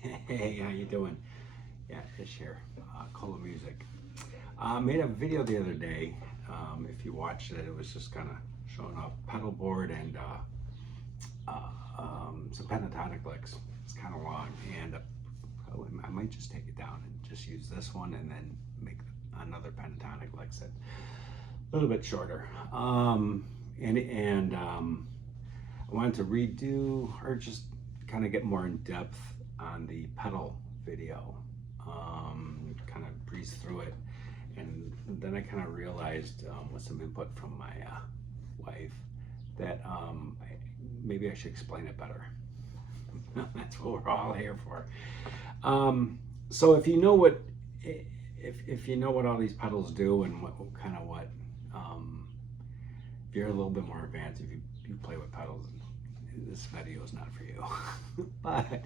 Hey, how you doing? Yeah, Ish here. Cola Music. Made a video the other day. If you watched it, it was just kind of showing off pedal board and some pentatonic licks. It's kind of long, and I might just take it down and just use this one, and then make another pentatonic lick set a little bit shorter. I wanted to redo or just kind of get more in depth on the pedal video, kind of breeze through it, and then I kind of realized with some input from my wife that maybe I should explain it better. That's what we're all here for. So if you know what if you know what all these pedals do and what kind of what if you're a little bit more advanced, if you play with pedals, this video is not for you. But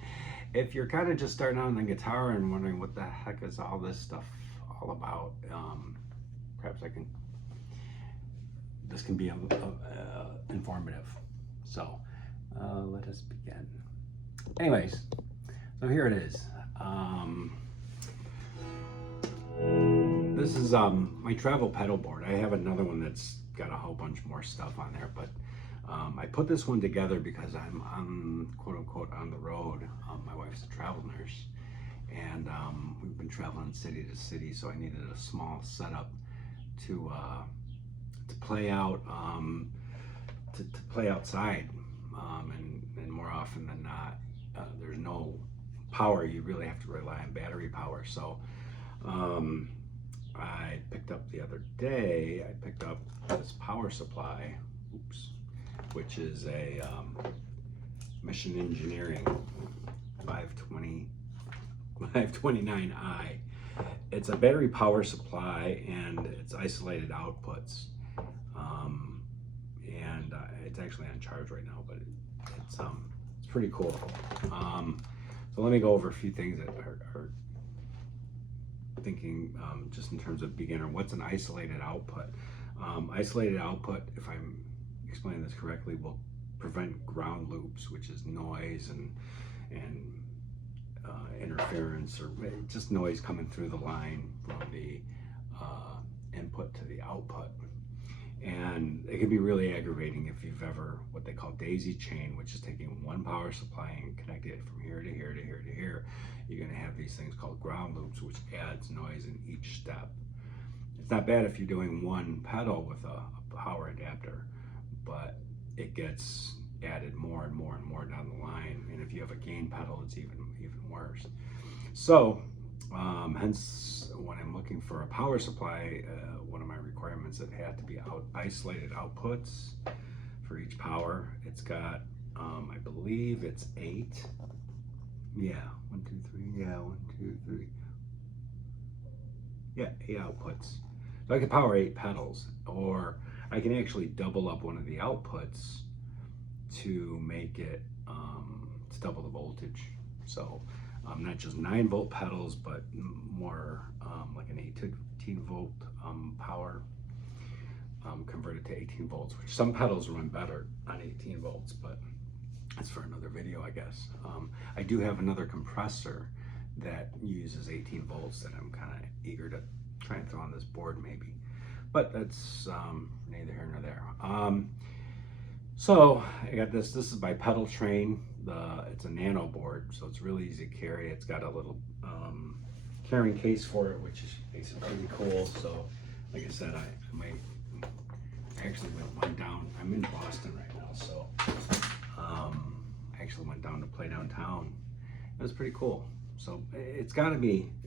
if you're kind of just starting out on the guitar and wondering what the heck is all this stuff all about, perhaps this can be informative. So let us begin. Anyways, so here it is. This is my travel pedal board. I have another one that's got a whole bunch more stuff on there, but I put this one together because I'm quote unquote on the road. My wife's a travel nurse, and we've been traveling city to city, so I needed a small setup to play out, to play outside, and more often than not, there's no power. You really have to rely on battery power. So I picked up the other day, I picked up this power supply, which is a Mission Engineering 529i. It's a battery power supply, and it's isolated outputs. It's actually on charge right now, but it's pretty cool. So let me go over a few things that are thinking just in terms of beginner. What's an isolated output? Isolated output, if I'm explaining this correctly, will prevent ground loops, which is noise and interference, or just noise coming through the line from the input to the output. And it can be really aggravating if you've ever what they call daisy chain, which is taking one power supply and connecting it from here to here to here to here. You're going to have these things called ground loops, which adds noise in each step. It's not bad if you're doing one pedal with a power adapter, but it gets added more and more and more down the line. And if you have a gain pedal, it's even worse. So hence when I'm looking for a power supply, one of my requirements, it had to be isolated outputs for each power. It's got I believe it's 8. Yeah, 1, 2, 3. Yeah, 1, 2, 3. Yeah, 8 outputs. So I can power 8 pedals, or I can actually double up one of the outputs to make it to double the voltage. So not just 9-volt pedals, but more like an 18-volt power converted to 18 volts, which some pedals run better on 18 volts, but that's for another video, I guess. I do have another compressor that uses 18 volts that I'm kind of eager to try and throw on this board maybe, but that's neither here nor there. So I got this is by Pedal Train. It's a nano board, so it's really easy to carry. It's got a little carrying case for it, which makes it pretty cool. So like I said, I actually went down. I'm in Boston right now, so I actually went down to play downtown. It was pretty cool. So it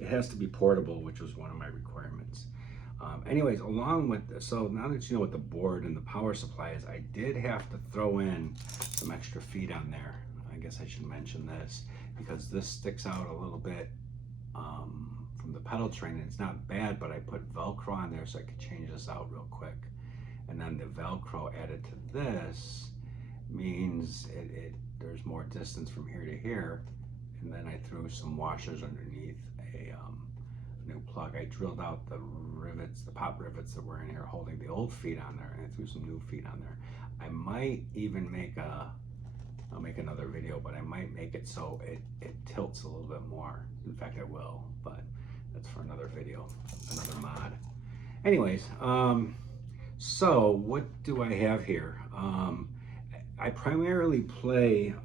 has to be portable, which was one of my requirements. Anyways, along with this, so now that you know what the board and the power supply is, I did have to throw in some extra feet on there. I guess I should mention this because this sticks out a little bit from the Pedal Train. It's not bad, but I put Velcro on there so I could change this out real quick. And then the Velcro added to this means there's more distance from here to here. And then I threw some washers underneath a new plug. I drilled out the rivets, the pop rivets that were in here holding the old feet on there, and I threw some new feet on there. I might even make a I'll make another video, but I might make it so it tilts a little bit more. In fact, I will, but that's for another video, another mod. Anyways, so what do I have here? I primarily play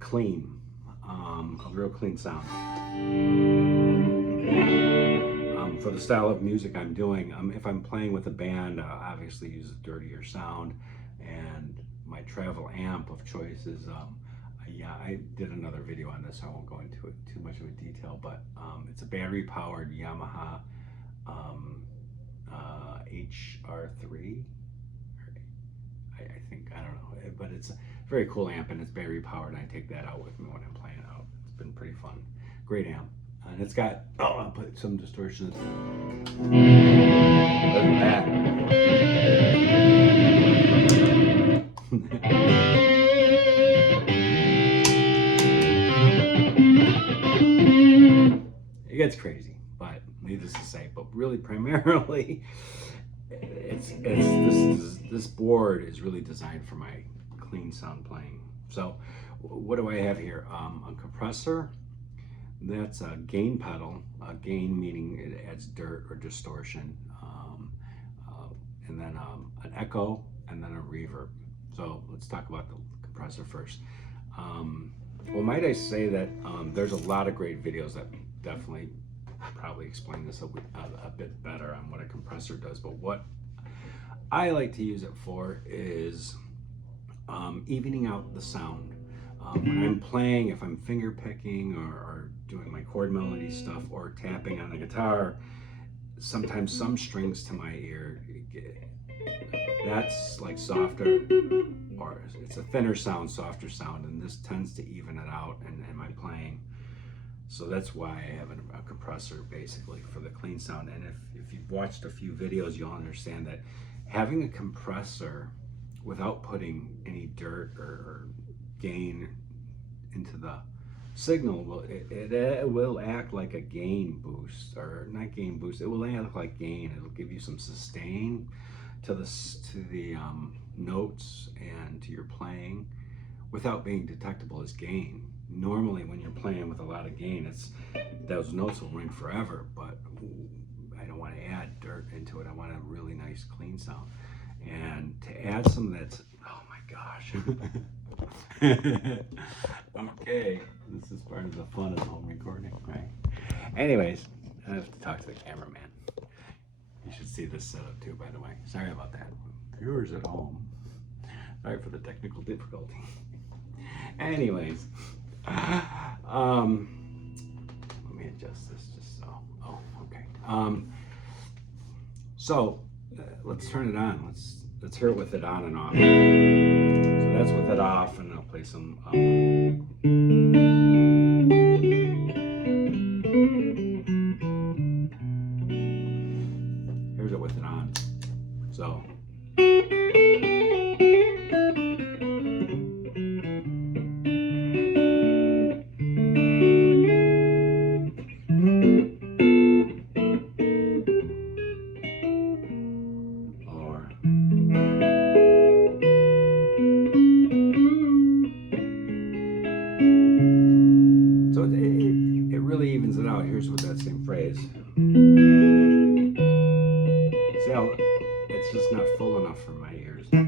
clean, a real clean sound. For the style of music I'm doing, if I'm playing with a band, I obviously use a dirtier sound, and my travel amp of choice is, yeah, I did another video on this, so I won't go into it too much of a detail, but it's a battery-powered Yamaha HR3, I think, I don't know, but it's a very cool amp, and it's battery-powered, and I take that out with me when I'm playing out. It's been pretty fun. Great amp. And it's got, I'll put some distortion. Look at that. It gets crazy, but needless to say, but really primarily, this board is really designed for my clean sound playing. So what do I have here? A compressor. That's a gain pedal, gain meaning it adds dirt or distortion, and then an echo, and then a reverb. So let's talk about the compressor first. Well, might I say that there's a lot of great videos that definitely probably explain this a bit better on what a compressor does, but what I like to use it for is evening out the sound. When I'm playing, if I'm finger picking or doing my chord melody stuff or tapping on the guitar, sometimes some strings to my ear, that's like softer, or it's a thinner sound, softer sound, and this tends to even it out in my playing. So that's why I have a compressor basically for the clean sound. And if you've watched a few videos, you'll understand that having a compressor without putting any dirt or gain into the signal, it will act like a gain boost, or not gain boost, it will act like gain. It'll give you some sustain to the notes and to your playing without being detectable as gain. Normally when you're playing with a lot of gain, those notes will ring forever, but I don't want to add dirt into it. I want a really nice clean sound. And to add some of that, oh my gosh. Okay, this is part of the fun of home recording, right? Anyways, I have to talk to the cameraman. You should see this setup too, by the way. Sorry about that. Viewers at home. Sorry for the technical difficulty. Anyways, let me adjust this just so. Oh, okay. So let's turn it on. Let's hear it with it on and off. So that's with it off, and I'll play some. Here's it with it on. So. So it really evens it out. Here's with that same phrase. See how it's just not full enough for my ears. Throw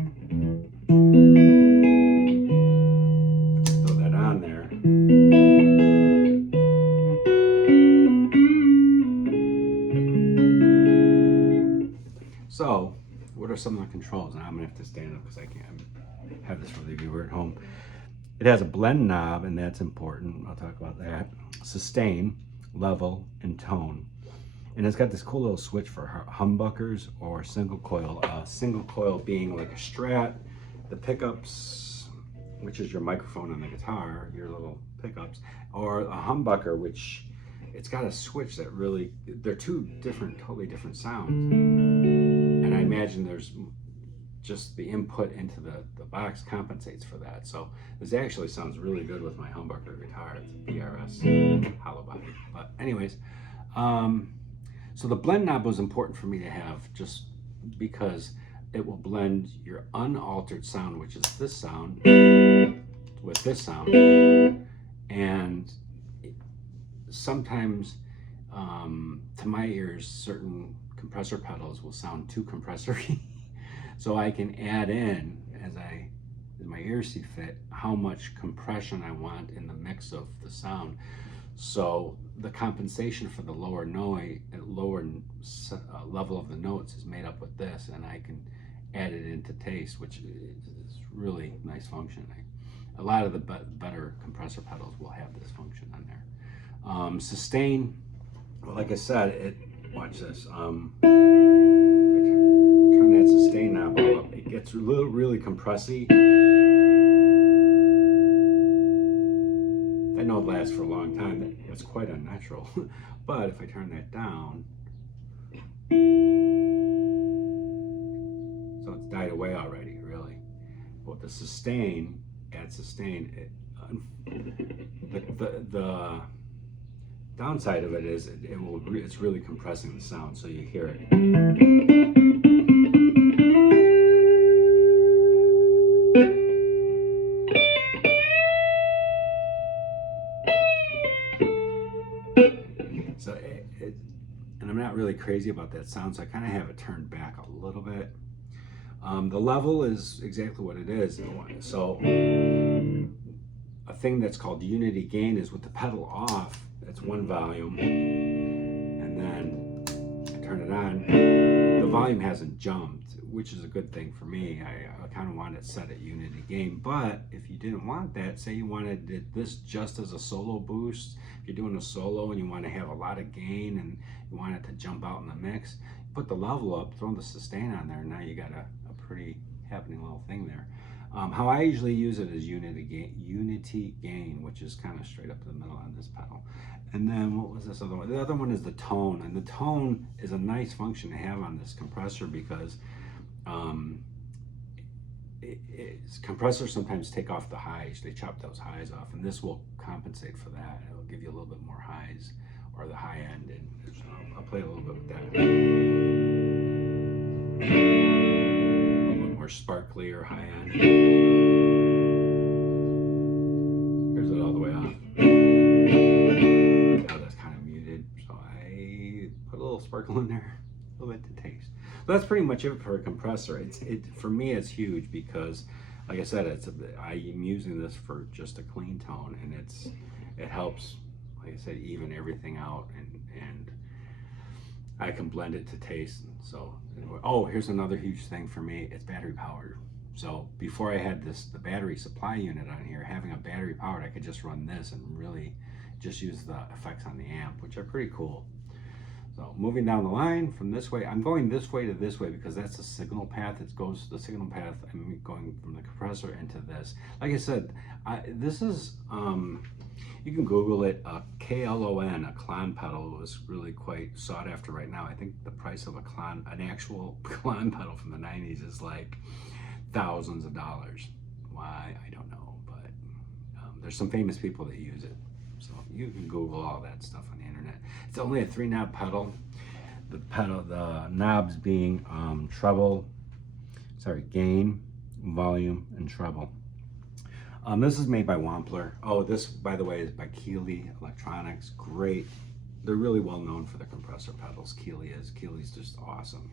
that on there. So, what are some of the controls? Now I'm gonna have to stand up because I can't have this for the viewer at home. It has a blend knob, and that's important. I'll talk about that. Sustain, level, and tone. And it's got this cool little switch for humbuckers or single coil. Single coil being like a Strat, the pickups, which is your microphone on the guitar, your little pickups, or a humbucker, which it's got a switch that really, they're two totally different sounds. And I imagine there's just the input into the box compensates for that. So this actually sounds really good with my humbucker guitar. It's a BRS hollow body. But anyways, so the blend knob was important for me to have just because it will blend your unaltered sound, which is this sound, with this sound. And sometimes, to my ears, certain compressor pedals will sound too compressor-y. So I can add in, as my ears see fit, how much compression I want in the mix of the sound. So the compensation for the lower level of the notes is made up with this, and I can add it into taste, which is really nice function. A lot of the better compressor pedals will have this function on there. Sustain, well, like I said, watch this. If I turn that sustain knob up, it gets really compressy. That note lasts for a long time. That's quite unnatural. But if I turn that down, so it's died away already, really. But the sustain, add sustain, the downside of it is it's really compressing the sound, so you hear it. So and I'm not really crazy about that sound, so I kind of have it turned back a little bit. The level is exactly what it is. So a thing that's called unity gain is with the pedal off, it's one volume, and then I turn it on, the volume hasn't jumped, which is a good thing for me. I kind of want it set at unity gain. But if you didn't want that, say you wanted this just as a solo boost, if you're doing a solo and you want to have a lot of gain and you want it to jump out in the mix, put the level up, throw the sustain on there, and now you got a pretty happening little thing there. How I usually use it is unity gain, which is kind of straight up the middle on this pedal. And then what was this other one? The other one is the tone, and the tone is a nice function to have on this compressor because compressors sometimes take off the highs. They chop those highs off, and this will compensate for that. It'll give you a little bit more highs, or the high end, and so I'll play a little bit with that. A little bit more sparkly or high end. Here's it all the way off. Now that's kind of muted, so I put a little sparkle in there, a little bit to taste. So that's pretty much it for a compressor. For me, it's huge because, like I said, I'm using this for just a clean tone, and it helps, like I said, even everything out, and I can blend it to taste. So, oh, here's another huge thing for me. It's battery powered. So before I had the battery supply unit on here, having a battery powered, I could just run this and really just use the effects on the amp, which are pretty cool. So moving down the line from this way, I'm going this way to this way because that's the signal path. It goes the signal path. I'm going from the compressor into this. Like I said, this is, you can Google it, KLON, a Klon pedal, was really quite sought after right now. I think the price of an actual Klon pedal from the 90s is like thousands of dollars. Why, I don't know, but there's some famous people that use it. So you can Google all that stuff on the internet. It's only a 3-knob pedal. The knobs being gain, volume, and treble. This is made by Wampler. Oh, this, by the way, is by Keeley Electronics. Great. They're really well known for the compressor pedals. Keeley's just awesome.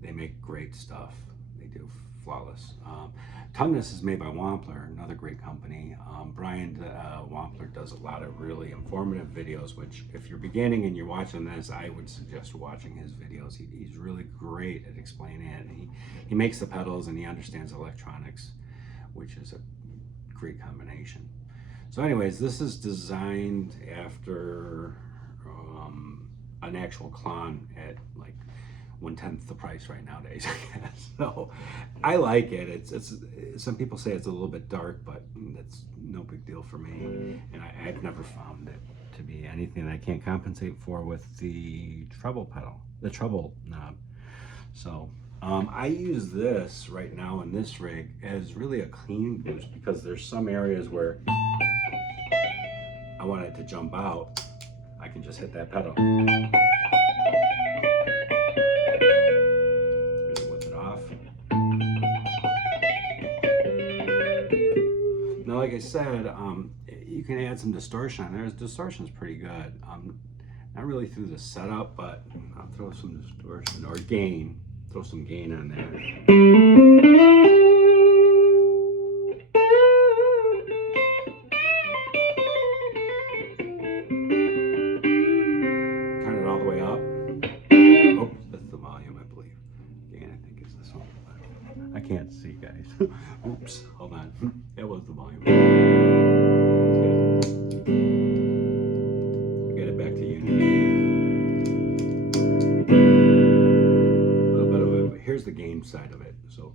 They make great stuff. They do flawless. Tongueness is made by Wampler, another great company. Brian Wampler does a lot of really informative videos, which if you're beginning and you're watching this, I would suggest watching his videos. He's really great at explaining it. He makes the pedals and he understands electronics, which is a great combination. So anyways, this is designed after an actual Klon at like 1/10 the price right nowadays, I guess. So I like it. It's some people say it's a little bit dark, but that's no big deal for me. And I've never found it to be anything that I can't compensate for with the treble pedal, the treble knob. So I use this right now in this rig as really a clean boost because there's some areas where I want it to jump out. I can just hit that pedal. Now, like I said, you can add some distortion on there. Distortion's pretty good. Not really through the setup, but I'll throw some distortion or gain. Throw some gain on there. Turn it all the way up. Oh, that's the volume, I believe. Gain, I think, is this one. I can't see, guys. Oops, hold on. That was the volume. Get it back to unity. A little bit of it, but here's the gain side of it. So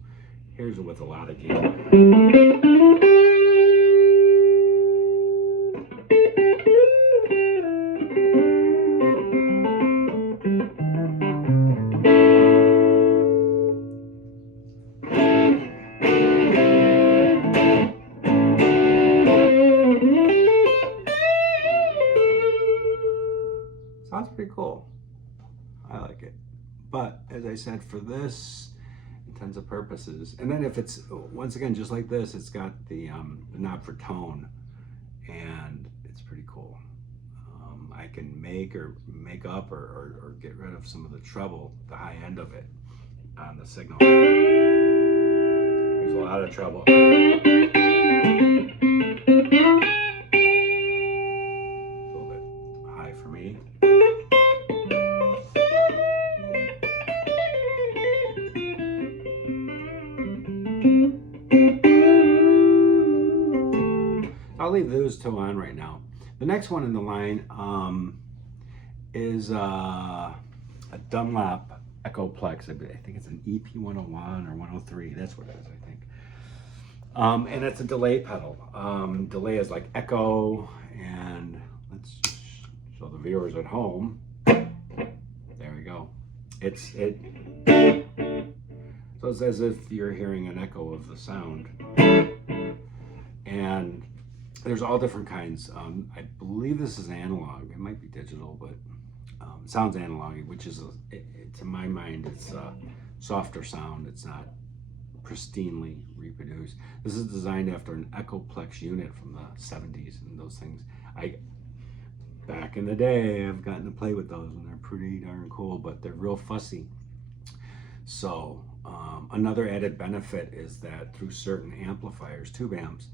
here's with a lot of gain. Sounds pretty cool. I like it. But as I said, for this intents of purposes, and then if it's, once again, just like this, it's got the knob for tone, and it's pretty cool. I can make up or get rid of some of the treble, the high end of it on the signal. There's a lot of treble. I'll leave those two on right now. The next one in the line is a Dunlap Echoplex. I think it's an EP101 or 103. That's what it is, I think. And it's a delay pedal. Delay is like echo, and let's show the viewers at home. There we go. So it's as if you're hearing an echo of the sound. And there's all different kinds. I believe this is analog. It might be digital, but it sounds analog, which is, to my mind, it's a softer sound. It's not pristinely reproduced. This is designed after an Echoplex unit from the 70s and those things. Back in the day, I've gotten to play with those, and they're pretty darn cool, but they're real fussy. So another added benefit is that through certain amplifiers, tube amps,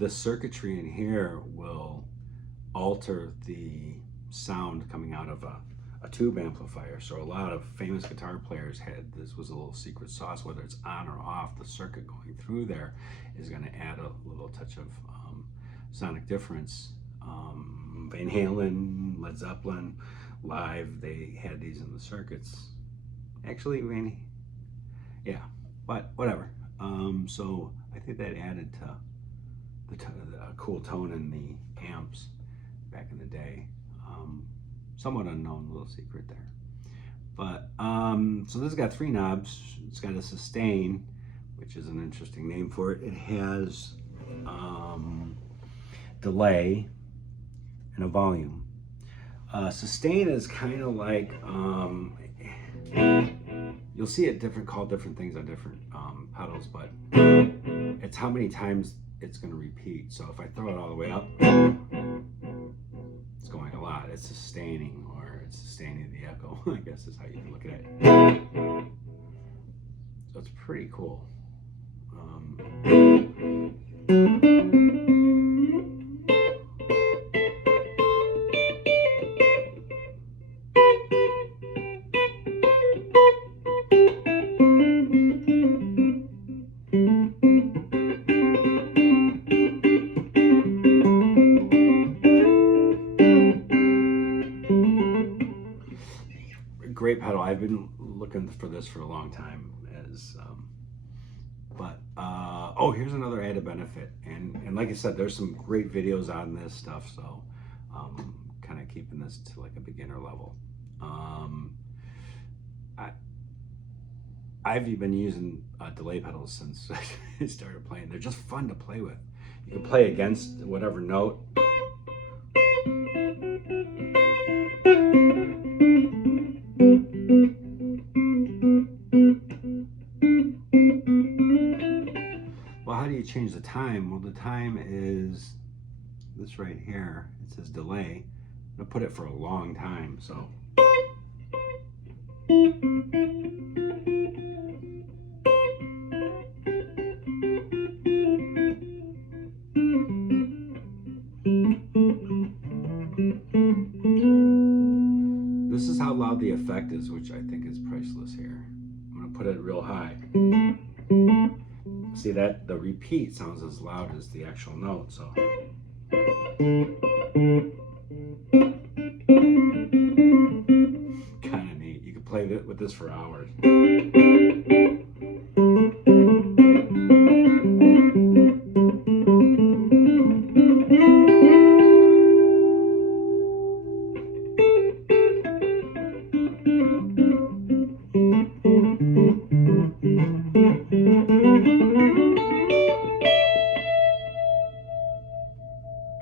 the circuitry in here will alter the sound coming out of a tube amplifier. So a lot of famous guitar players this was a little secret sauce, whether it's on or off, the circuit going through there is going to add a little touch of sonic difference. Van Halen, Led Zeppelin, live, they had these in the circuits. Actually, yeah, but whatever. So I think that added to the cool tone in the amps back in the day. Somewhat unknown little secret there. But so this has got 3 knobs. It's got a sustain, which is an interesting name for it. It has delay and a volume. Sustain is kind of like you'll see it called different things on different pedals, but it's how many times it's going to repeat. So if I throw it all the way up, it's going a lot. It's sustaining, or it's sustaining the echo, I guess is how you can look at it. So it's pretty cool. Great pedal. I've been looking for this for a long time. Oh, here's another added benefit, and like I said, there's some great videos on this stuff, so kind of keeping this to like a beginner level. I've been using delay pedals since I started playing. They're just fun to play with. You can play against whatever note. Well, how do you change the time? Well, the time is this right here. It says delay. I'm gonna put it for a long time, so. This is how loud the effect is, which I think is priceless here. I'm gonna put it real high. See that the repeat sounds as loud as the actual note, so. Kind of neat. You could play with this for hours.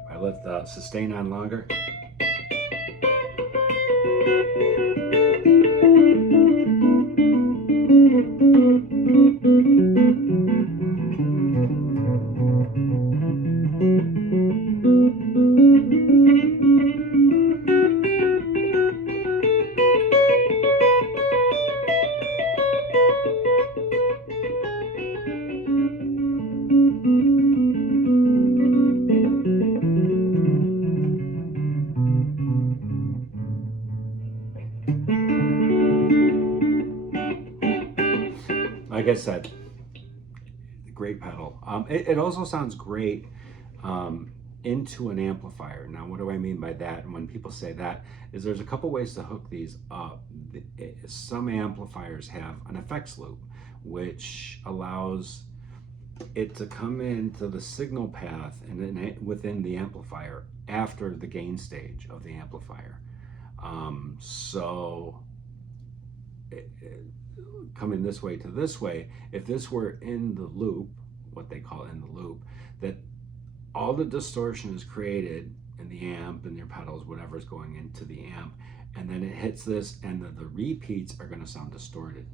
I let the sustain on longer. Like I said, great pedal. It also sounds great into an amplifier. Now, what do I mean by that? And when people say that, is there's a couple ways to hook these up. Some amplifiers have an effects loop, which allows it to come into the signal path and then within the amplifier after the gain stage of the amplifier. Coming this way to this way, if this were in the loop, what they call in the loop, that all the distortion is created in the amp and your pedals, whatever is going into the amp, and then it hits this, and the repeats are going to sound distorted.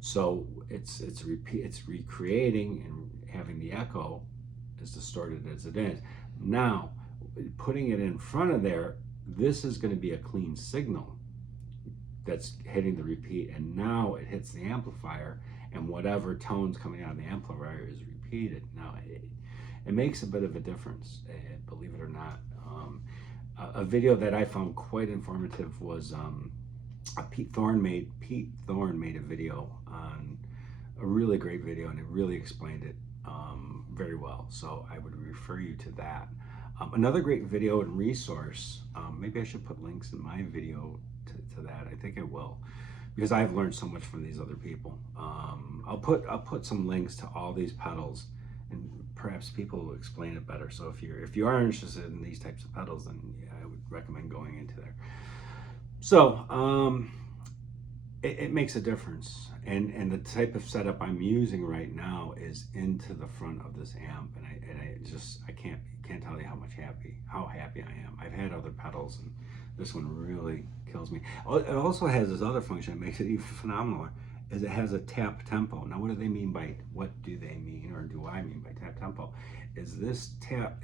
So it's recreating and having the echo as distorted as it is. Now, putting it in front of there, this is going to be a clean signal that's hitting the repeat, and now it hits the amplifier, and whatever tone's coming out of the amplifier is repeated. Now, it makes a bit of a difference, believe it or not. A video that I found quite informative was Pete Thorne made a video on a really great video, and it really explained it very well. So I would refer you to that. Another great video and resource, maybe I should put links in my video to that. I think I will, because I've learned so much from these other people. I'll put some links to all these pedals, and perhaps people will explain it better. So if you are interested in these types of pedals, then yeah, I would recommend going into there. So it makes a difference, and the type of setup I'm using right now is into the front of this amp, and I can't tell you how happy I am. I've had other pedals, and this one really kills me. It also has this other function that makes it even phenomenal, is it has a tap tempo. Now, what do they mean, or do I mean by tap tempo? Is this tap,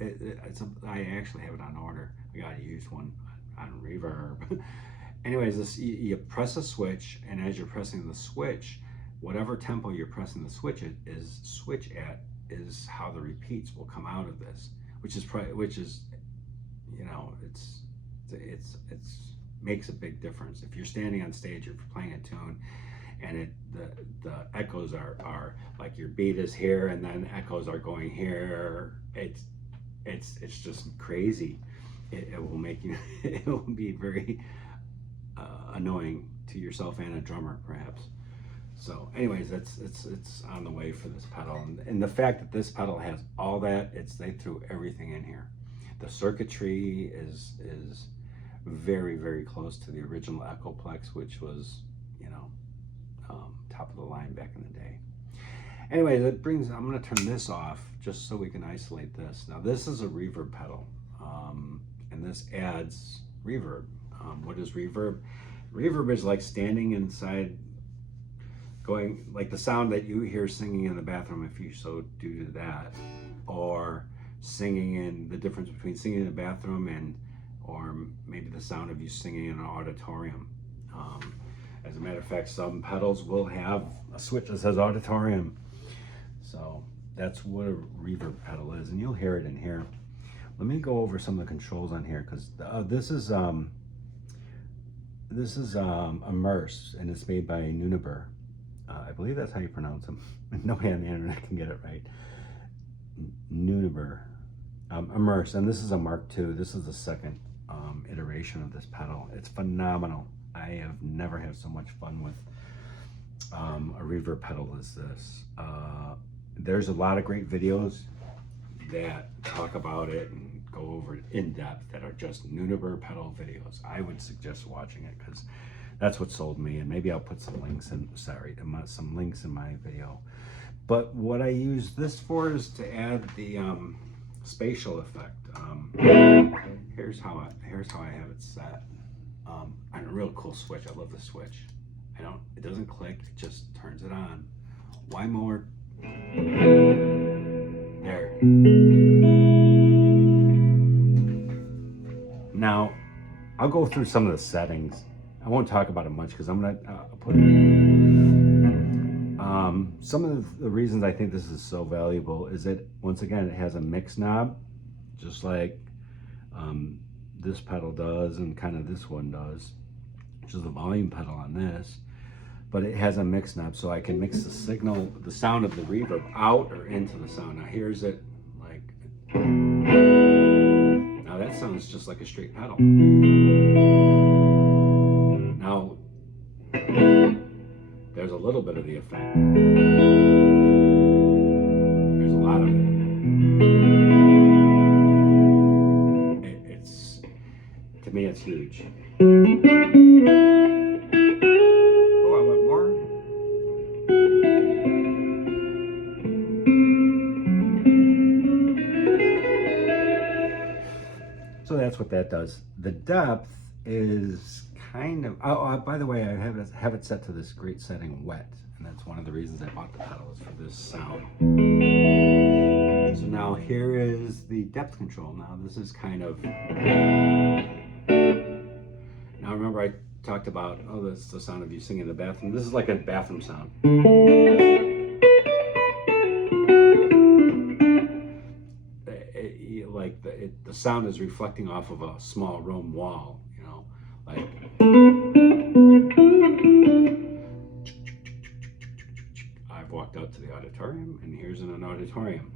I actually have it on order. I got a used one on Reverb. Anyways, you press a switch, and as you're pressing the switch, whatever tempo you're pressing the switch at is how the repeats will come out of this, which is you know, it's makes a big difference. If you're standing on stage, if you're playing a tune, and the echoes are like your beat is here, and then echoes are going here, it's just crazy. It will make you it will be very annoying to yourself and a drummer, perhaps. So anyways, it's on the way for this pedal, and the fact that this pedal has all that, they threw everything in here. The circuitry is very, very close to the original Echoplex, which was, you know, top of the line back in the day. Anyway, I'm going to turn this off just so we can isolate this. Now, this is a reverb pedal, and this adds reverb. What is reverb? Reverb is like standing inside, going like the sound that you hear singing in the bathroom, if you so do that. or singing in the difference between singing in a bathroom and or maybe the sound of you singing in an auditorium. As a matter of fact, some pedals will have a switch that says auditorium. So that's what a reverb pedal is, and you'll hear it in here. Let me go over some of the controls on here, because this is Immerse, and it's made by Nunaber. I believe that's how you pronounce them. Nobody on the internet can get it right. Nunaber. Immerse, and this is a Mark II. This is the second iteration of this pedal. It's phenomenal. I have never had so much fun with a reverb pedal as this. There's a lot of great videos that talk about it and go over it in depth that are just Nunaber pedal videos. I would suggest watching it because that's what sold me, and maybe I'll put some links in, some links in my video. But what I use this for is to add the spatial effect. Here's how I have it set. On a real cool switch. I love the switch. It doesn't click, it just turns it on. Why more? There. Now, I'll go through some of the settings. I won't talk about it much because I'm gonna put some of the reasons I think this is so valuable is that, once again, it has a mix knob, just like this pedal does, and kind of this one does, which is the volume pedal on this. But it has a mix knob, so I can mix the signal, the sound of the reverb, out or into the sound. Now here's it, like, now that sounds just like a straight pedal. Now, there's a little bit of the effect. There's a lot of it. To me, it's huge. So that's what that does. The depth is kind of, by the way, I have it set to this great setting, wet, and that's one of the reasons I bought the pedal, is for this sound. So now here is the depth control. Now this is kind of, now remember I talked about, this is the sound of you singing in the bathroom. This is like a bathroom sound. The sound is reflecting off of a small room wall, you know, like. I've walked out to the auditorium, and here's in an auditorium.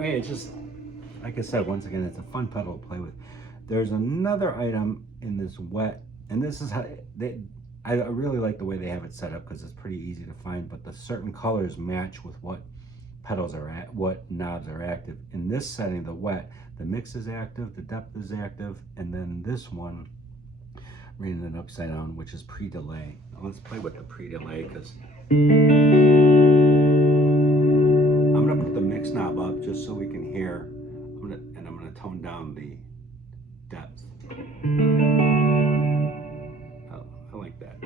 It's just, like I said, once again, it's a fun pedal to play with. There's another item in this wet, and this is how I really like the way they have it set up, because it's pretty easy to find, but the certain colors match with what pedals are at, what knobs are active. In this setting, the wet, the mix is active, the depth is active, and then this one, reading it upside down, which is pre-delay. Now let's play with the pre-delay, because I'm gonna put the mix knob up just so we can hear. I'm gonna tone down the depth. I like that.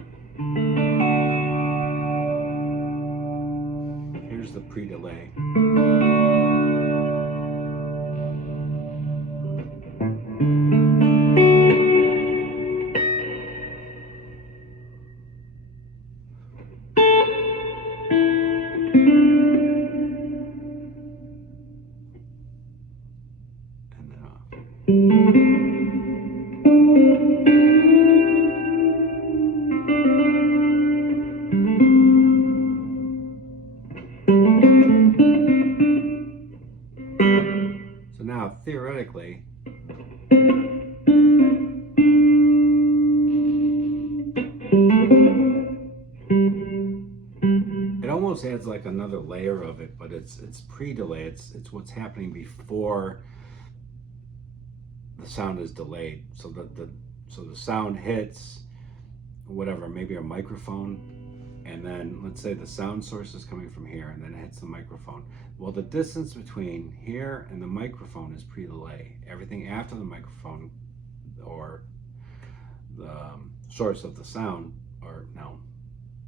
Here's the pre-delay. So now, theoretically, it almost adds like another layer of it, but it's pre-delay. It's what's happening before the sound is delayed. So so the sound hits whatever, maybe a microphone, and then let's say the sound source is coming from here and then it hits the microphone. Well, the distance between here and the microphone is pre-delay. Everything after the microphone or the source of the sound, or no,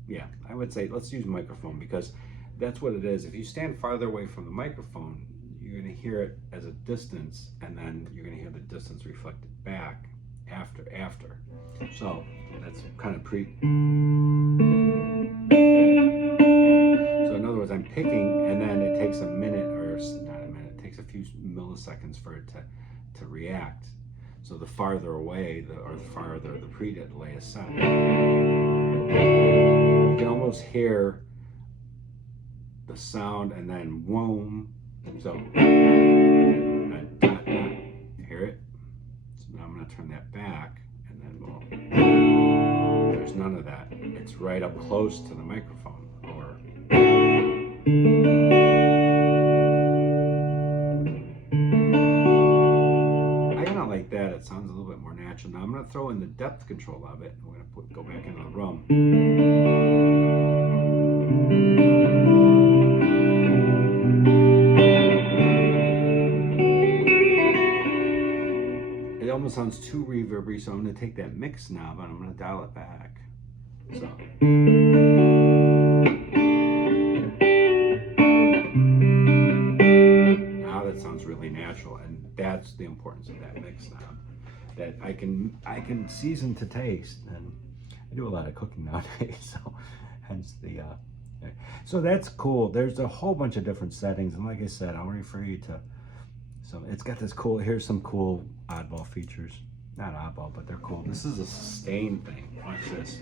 yeah, I would say let's use microphone because that's what it is. If you stand farther away from the microphone, you're going to hear it as a distance, and then you're going to hear the distance reflected back after. So that's kind of so in other words, I'm picking, and then it takes a minute, or not a minute, it takes a few milliseconds for it to react. So the farther away, the farther the pre-delay is set. You can almost hear the sound, and then boom. So hear it. So now I'm going to turn that back, and then boom. There's none of that. It's right up close to the microphone. Or I kind of like that. It sounds a little bit more natural. Now I'm going to throw in the depth control of it. I'm going to go back into the room. It almost sounds too reverby, so I'm going to take that mix knob and I'm going to dial it back. So now that sounds really natural, and that's the importance of that mix knob. That I can season to taste, and I do a lot of cooking nowadays, so hence the so that's cool. There's a whole bunch of different settings, and like I said, I'll refer you to. So it's got this cool, here's some cool oddball features. Not oddball, but they're cool. This is a sustain thing. Watch this.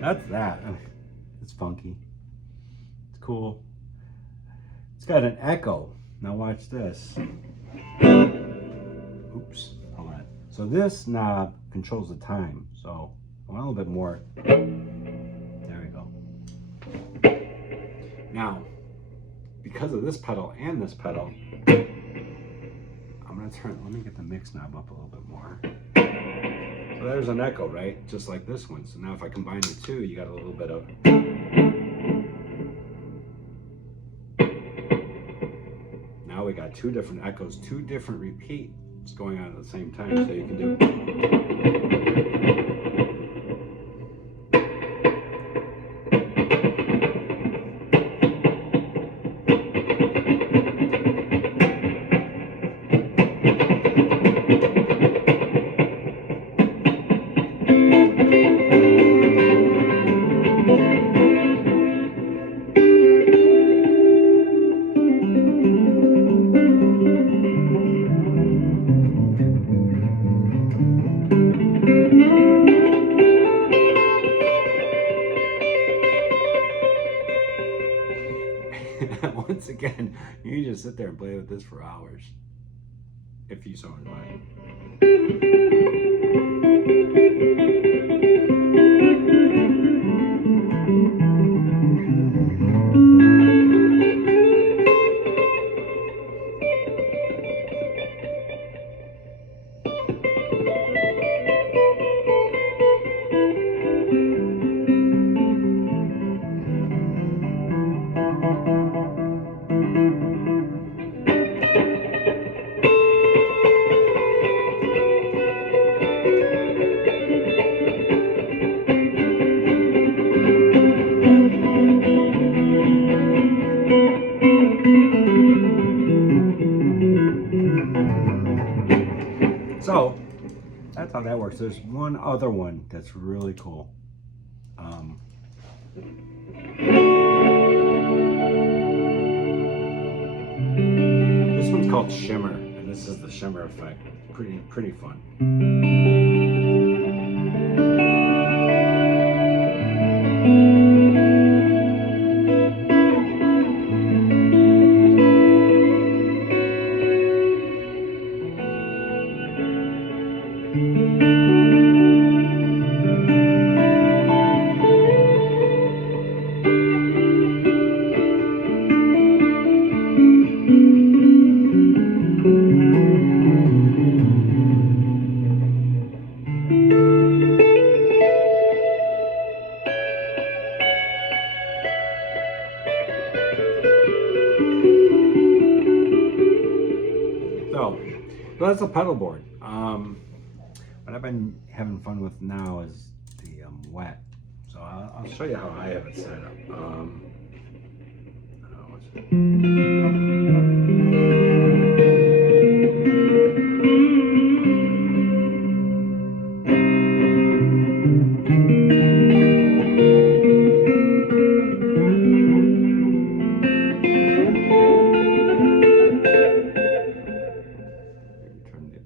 That's that. It's funky. It's cool. It's got an echo. Now watch this. Oops. Hold on. So this knob controls the time. So I want a little bit more. There we go. Now, because of this pedal and this pedal, I'm going to turn, let me get the mix knob up a little bit more. So there's an echo, right? Just like this one. So now if I combine the two, you got a little bit of. Now we got two different echoes, two different repeats going on at the same time. So you can do. Once again, you can just sit there and play with this for hours, if you so inclined. that's how that works. There's one other one that's really cool. This one's called Shimmer, and this is the shimmer effect. Pretty fun. So that's a pedal board. What I've been having fun with now is the wet. So I'll show you how I have it set up.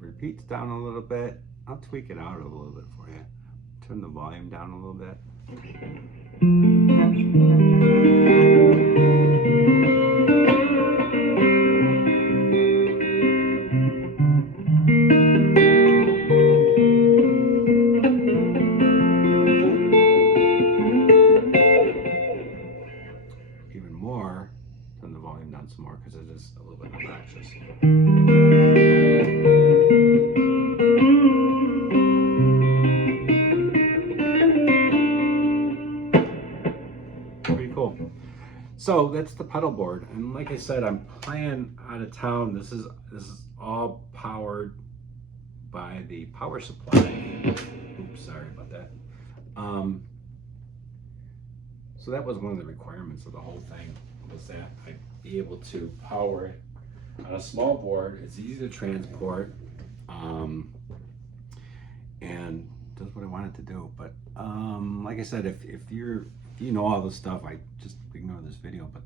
Repeats down a little bit. I'll tweak it out a little bit for you. Turn the volume down a little bit. Even more, turn the volume down some more because it is a little bit obnoxious. So that's the pedal board, and like I said, I'm playing out of town. This is all powered by the power supply. Oops, sorry about that. So that was one of the requirements of the whole thing, was that I'd be able to power it on a small board. It's easy to transport, and does what I want it to do. But like I said, if you know all this stuff, I just ignore this video, but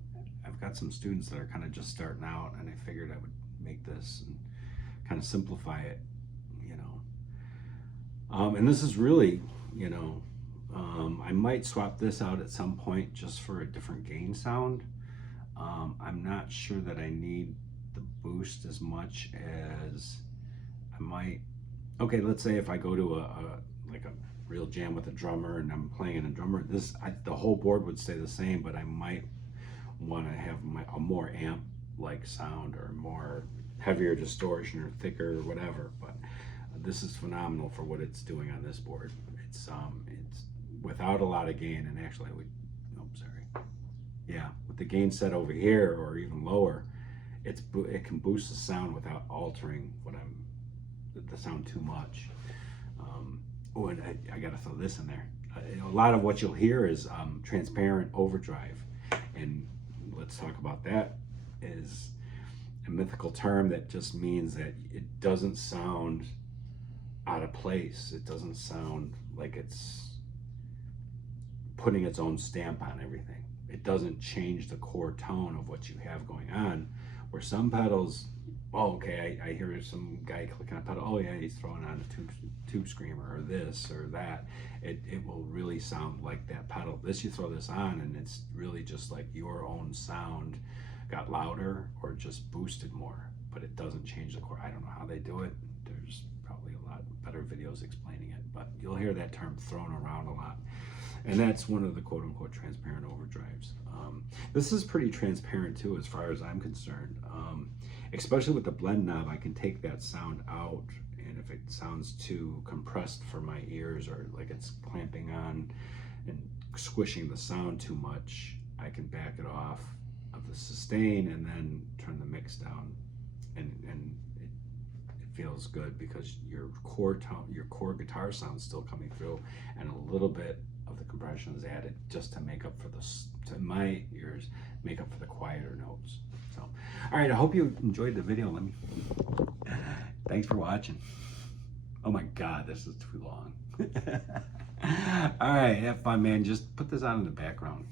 I've got some students that are kind of just starting out, and I figured I would make this and kind of simplify it, you know. And this is really, you know, I might swap this out at some point just for a different gain sound. I'm not sure that I need the boost as much as I might. Okay, let's say if I go to like a real jam with a drummer and I'm playing in a drummer, the whole board would stay the same, but I might want to have a more amp like sound, or more heavier distortion, or thicker, or whatever. But this is phenomenal for what it's doing on this board. It's without a lot of gain, and actually with the gain set over here or even lower, it can boost the sound without altering the sound too much. Oh, and I gotta throw this in there. A lot of what you'll hear is transparent overdrive, and let's talk about that. Is a mythical term that just means that it doesn't sound out of place. It doesn't sound like it's putting its own stamp on everything. It doesn't change the core tone of what you have going on, where some pedals, oh, okay, I hear some guy clicking on a pedal, oh yeah, he's throwing on a tube screamer or this or that. It will really sound like that pedal. This, you throw this on and it's really just like your own sound got louder or just boosted more, but it doesn't change the core. I don't know how they do it. There's probably a lot better videos explaining it, but you'll hear that term thrown around a lot. And that's one of the quote-unquote transparent overdrives. This is pretty transparent too, as far as I'm concerned. Especially with the blend knob, I can take that sound out, and if it sounds too compressed for my ears, or like it's clamping on and squishing the sound too much, I can back it off of the sustain and then turn the mix down, and it feels good because your core tone, your core guitar sound's still coming through, and a little bit of the compression is added just to make up for to my ears, make up for the quieter notes. So, all right, I hope you enjoyed the video. Thanks for watching. Oh my God, this is too long. All right, have fun, man. Just put this on in the background.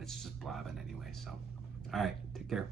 It's just blabbing anyway. So, all right, take care.